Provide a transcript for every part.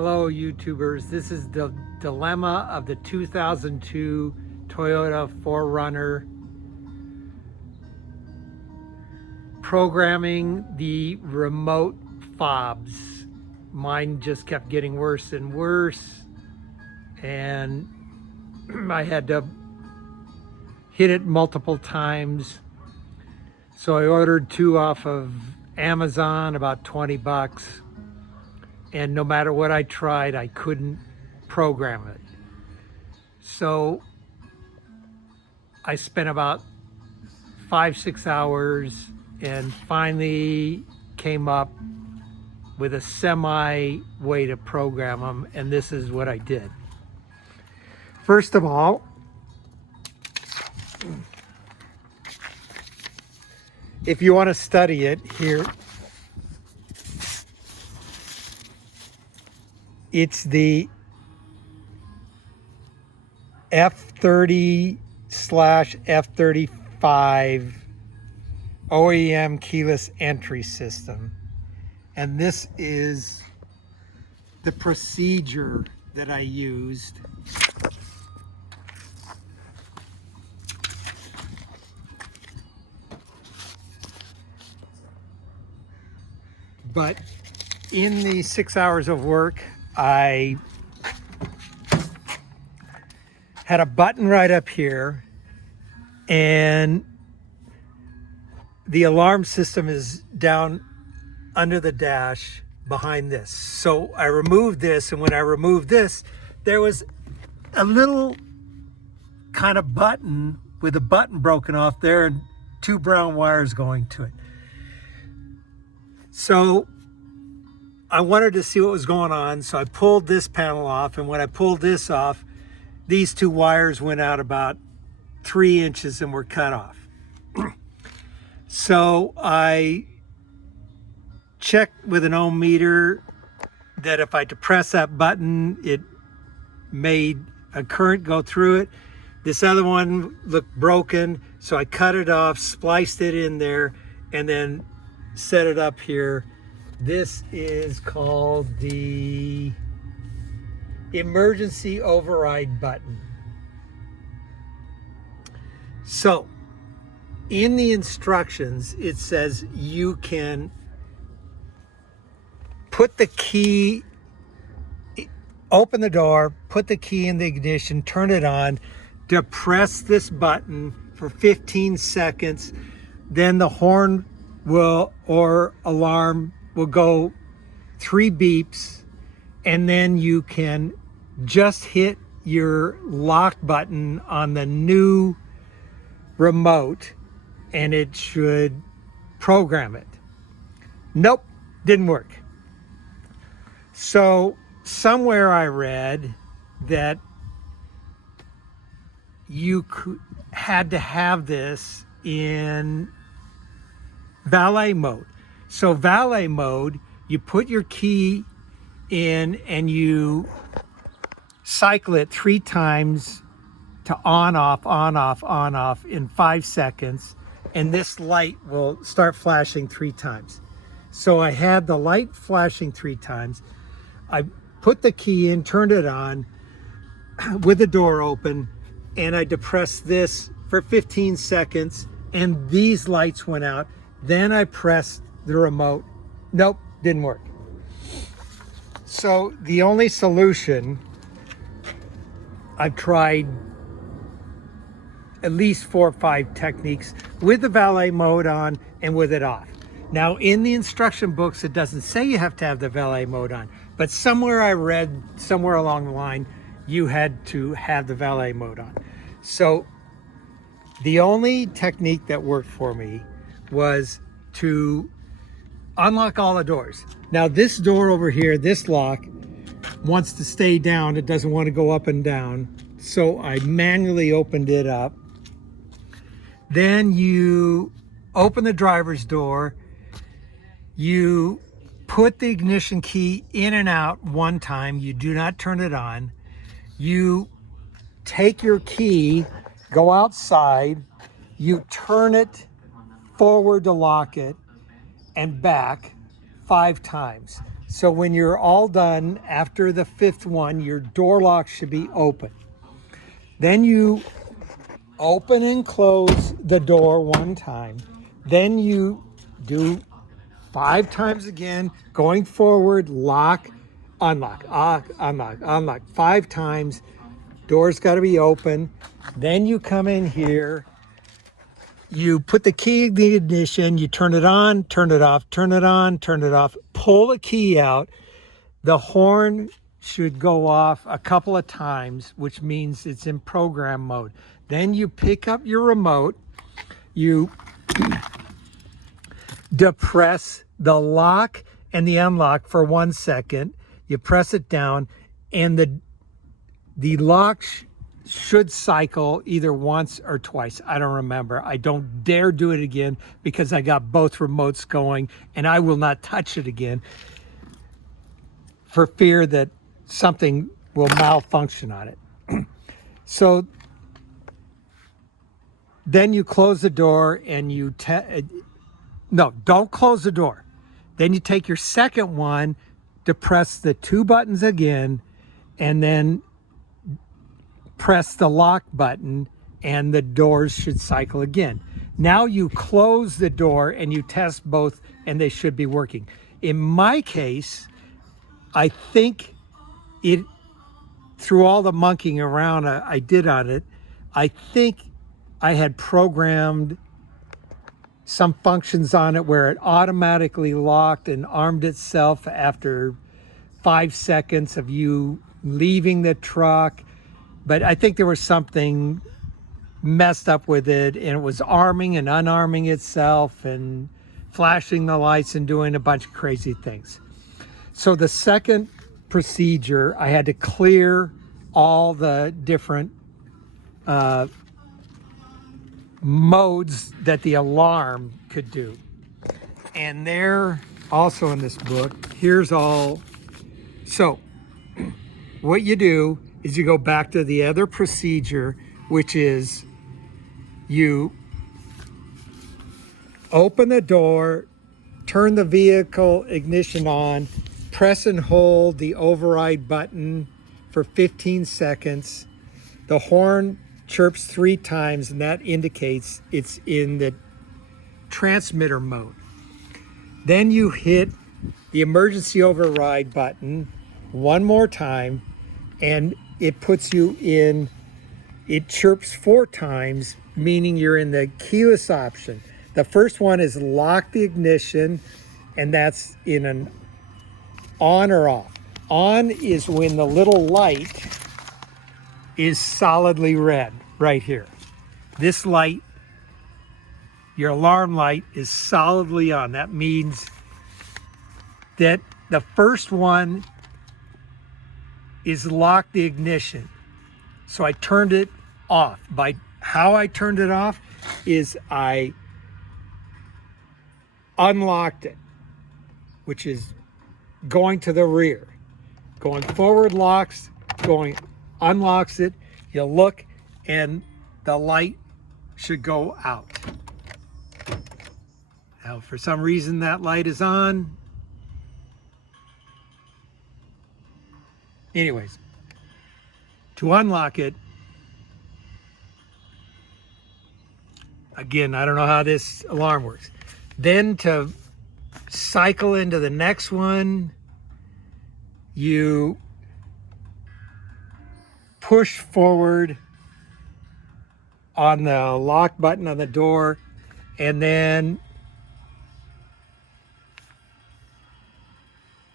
Hello YouTubers, this is the dilemma of the 2002 Toyota 4Runner. Programming the remote fobs. Mine just kept getting worse and worse, and I had to hit it multiple times. So I ordered two off of Amazon, about 20 bucks. And no matter what I tried, I couldn't program it. So I spent about 5-6 hours and finally came up with a semi way to program them, and this is what I did. First of all, if you want to study it, here it's the F30/F35 OEM keyless entry system. And this is the procedure that I used. But in the 6 hours of work, I had a button right up here, and the alarm system is down under the dash behind this. So I removed this, and when I removed this, there was a little kind of button with a button broken off there and two brown wires going to it. So I wanted to see what was going on, so I pulled this panel off, and when I pulled this off, these two wires went out about 3 inches and were cut off. So I checked with an ohm meter that if I depress that button, it made a current go through it. This other one looked broken, so I cut it off, spliced it in there, and then set it up here. This is called the emergency override button. So in the instructions, it says you can put the key, open the door, put the key in the ignition, turn it on, depress this button for 15 seconds, then the horn will, or alarm will go 3 beeps, and then you can just hit your lock button on the new remote and it should program it. Nope, didn't work. So somewhere I read that you had to have this in valet mode. So valet mode, you put your key in and you cycle it 3 times to on, off in 5 seconds. And this light will start flashing 3 times. So I had the light flashing 3 times. I put the key in, turned it on with the door open, and I depressed this for 15 seconds, and these lights went out. Then I pressed the remote. Nope, didn't work. So the only solution, I've tried at least 4 or 5 techniques with the valet mode on and with it off. Now in the instruction books, it doesn't say you have to have the valet mode on, but somewhere I read, somewhere along the line, you had to have the valet mode on. So the only technique that worked for me was to unlock all the doors. Now this door over here, this lock, wants to stay down. It doesn't want to go up and down. So I manually opened it up. Then you open the driver's door. You put the ignition key in and out 1 time. You do not turn it on. You take your key, go outside, you turn it forward to lock it, and back 5 times. So when you're all done, after the 5th one, your door lock should be open. Then you open and close the door 1 time. Then you do 5 times again, going forward, lock, unlock, unlock, unlock, 5 times. Door's got to be open. Then you come in here, you put the key in the ignition, you turn it on, turn it off, turn it on, turn it off, pull the key out. The horn should go off a couple of times, which means it's in program mode. Then you pick up your remote, you depress the lock and the unlock for 1 second. You press it down, and the lock should cycle either once or twice. I don't remember. I don't dare do it again because I got both remotes going, and I will not touch it again for fear that something will malfunction on it. So then you close the door and you no, don't close the door. Then you take your second one, depress the 2 buttons again, and then press the lock button, and the doors should cycle again. Now you close the door and you test both, and they should be working. In my case, I think it, through all the monkeying around I did on it, I think I had programmed some functions on it where it automatically locked and armed itself after 5 seconds of you leaving the truck. But I think there was something messed up with it, and it was arming and unarming itself and flashing the lights and doing a bunch of crazy things. So the second procedure, I had to clear all the different modes that the alarm could do. And they're also in this book. Here's all. So what you do is you go back to the other procedure, which is you open the door, turn the vehicle ignition on, press and hold the override button for 15 seconds. The horn chirps 3 times, and that indicates it's in the transmitter mode. Then you hit the emergency override button 1 more time, and it puts you in, it chirps 4 times, meaning you're in the keyless option. The first one is lock the ignition, and that's in an on or off. On is when the little light is solidly red right here. This light, your alarm light, is solidly on. That means that the first one is lock the ignition. So I turned it off. By how I turned it off is I unlocked it, which is going to the rear. Going forward locks, going unlocks it. You look and the light should go out. Now, for some reason that light is on. Anyways, to unlock it, again, I don't know how this alarm works. Then to cycle into the next one, you push forward on the lock button on the door, and then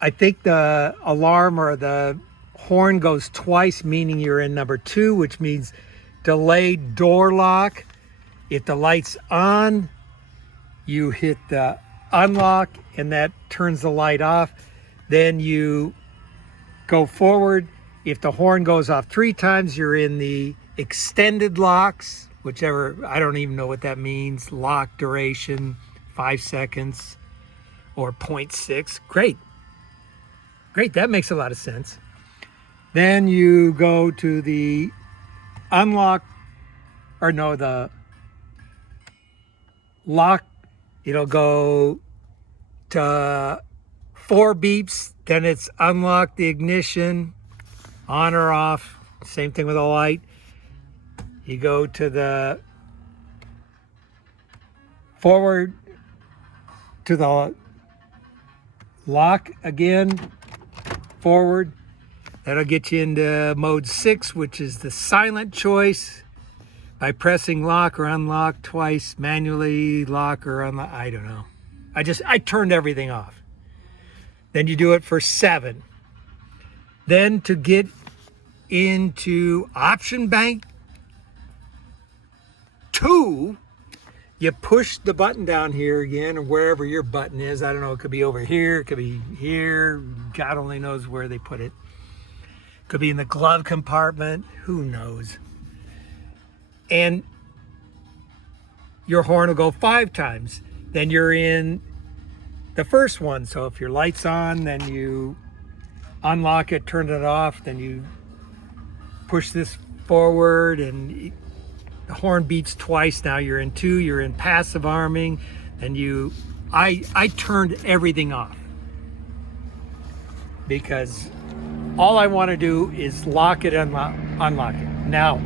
I think the alarm or the horn goes twice, meaning you're in number 2, which means delayed door lock. If the light's on, you hit the unlock and that turns the light off. Then you go forward. If the horn goes off 3 times, you're in the extended locks, whichever, I don't even know what that means. Lock duration, 5 seconds or 0.6. Great. Great, that makes a lot of sense. Then you go to the unlock, or no, the lock. It'll go to 4 beeps, then it's unlock the ignition, on or off. Same thing with a light. You go to the forward to the lock again, forward. That'll get you into mode 6, which is the silent choice. By pressing lock or unlock twice, manually lock or unlock, I don't know. I turned everything off. Then you do it for 7. Then to get into option bank 2, you push the button down here again, or wherever your button is. I don't know, it could be over here, it could be here. God only knows where they put it. Could be in the glove compartment, who knows. And your horn will go 5 times. Then you're in the first one. So if your light's on, then you unlock it, turn it off, then you push this forward and the horn beats twice. Now you're in 2, you're in passive arming, and I turned everything off because all I want to do is lock it, unlock it. Now,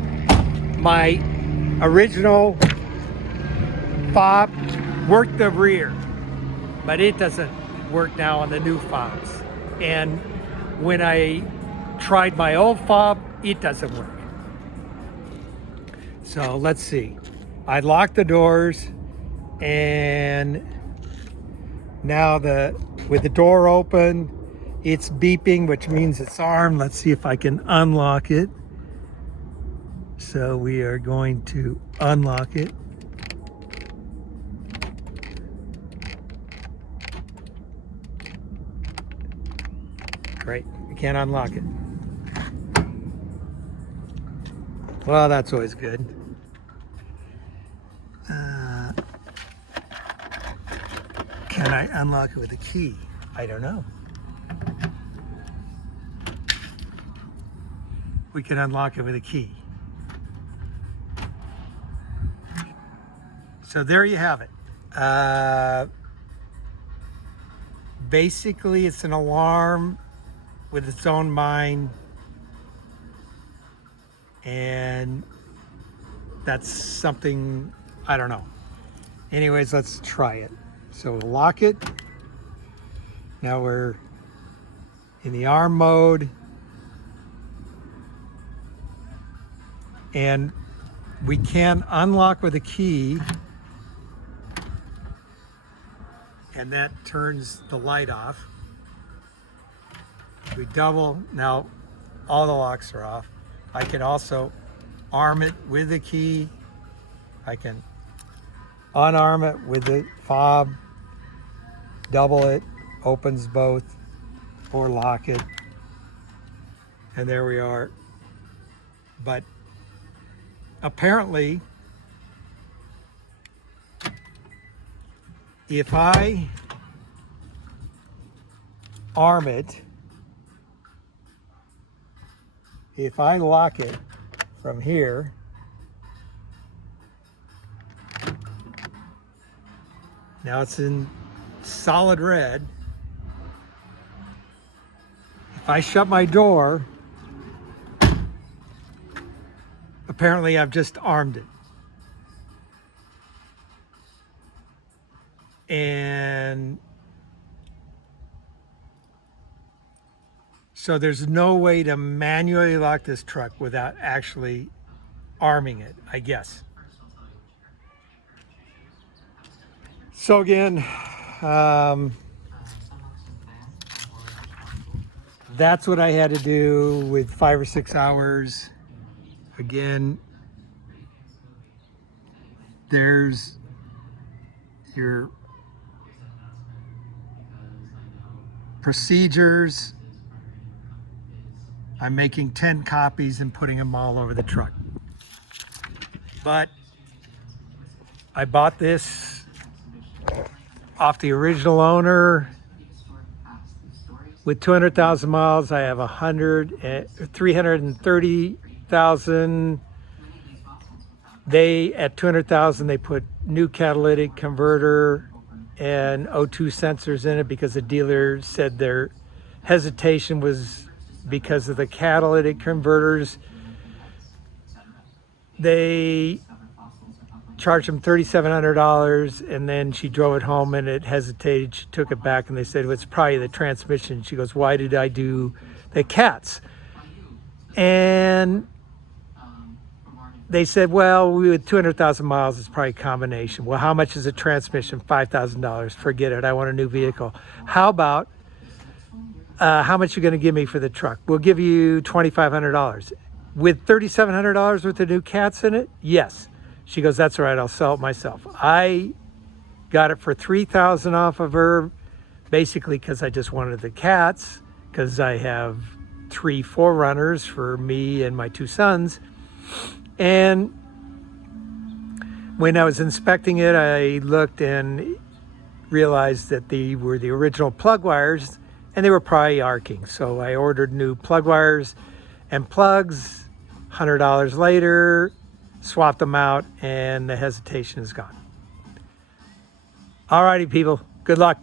my original fob worked the rear, but it doesn't work now on the new fobs. And when I tried my old fob, it doesn't work. So let's see. I locked the doors, and now with the door open, it's beeping, which means it's armed. Let's see if I can unlock it. So we are going to unlock it. Great, we can't unlock it. Well, that's always good. Can I unlock it with a key? I don't know. We can unlock it with a key. So there you have it. Basically, it's an alarm with its own mind, and that's something, I don't know. Anyways, let's try it. So we'll lock it. Now we're in the arm mode, and we can unlock with a key, and that turns the light off. We double, now all the locks are off. I can also arm it with a key. I can unarm it with the fob, double it, opens both, or lock it. And there we are. But apparently, if I arm it, if I lock it from here, now it's in solid red. If I shut my door, apparently I've just armed it. And so there's no way to manually lock this truck without actually arming it, I guess. So again, that's what I had to do with 5 or 6 hours. Again, there's your procedures. I'm making 10 copies and putting them all over the truck. But I bought this off the original owner with 200,000 miles. I have 330,000. They, at 200,000, they put new catalytic converter and O2 sensors in it because the dealer said their hesitation was because of the catalytic converters. They charged him $3,700, and then she drove it home and it hesitated. She took it back and they said, well, it's probably the transmission. She goes, why did I do the cats? And they said, well, with 200,000 miles, it's probably a combination. Well, how much is a transmission? $5,000. Forget it. I want a new vehicle. How about, how much are you going to give me for the truck? We'll give you $2,500. With $3,700 worth of new cats in it? Yes. She goes, that's all right. I'll sell it myself. I got it for $3,000 off of her, basically because I just wanted the cats, because I have 3 4runners for me and my 2 sons. And when I was inspecting it, I looked and realized that they were the original plug wires and they were probably arcing. So I ordered new plug wires and plugs. $100 later, swapped them out, and the hesitation is gone. All righty, people. Good luck.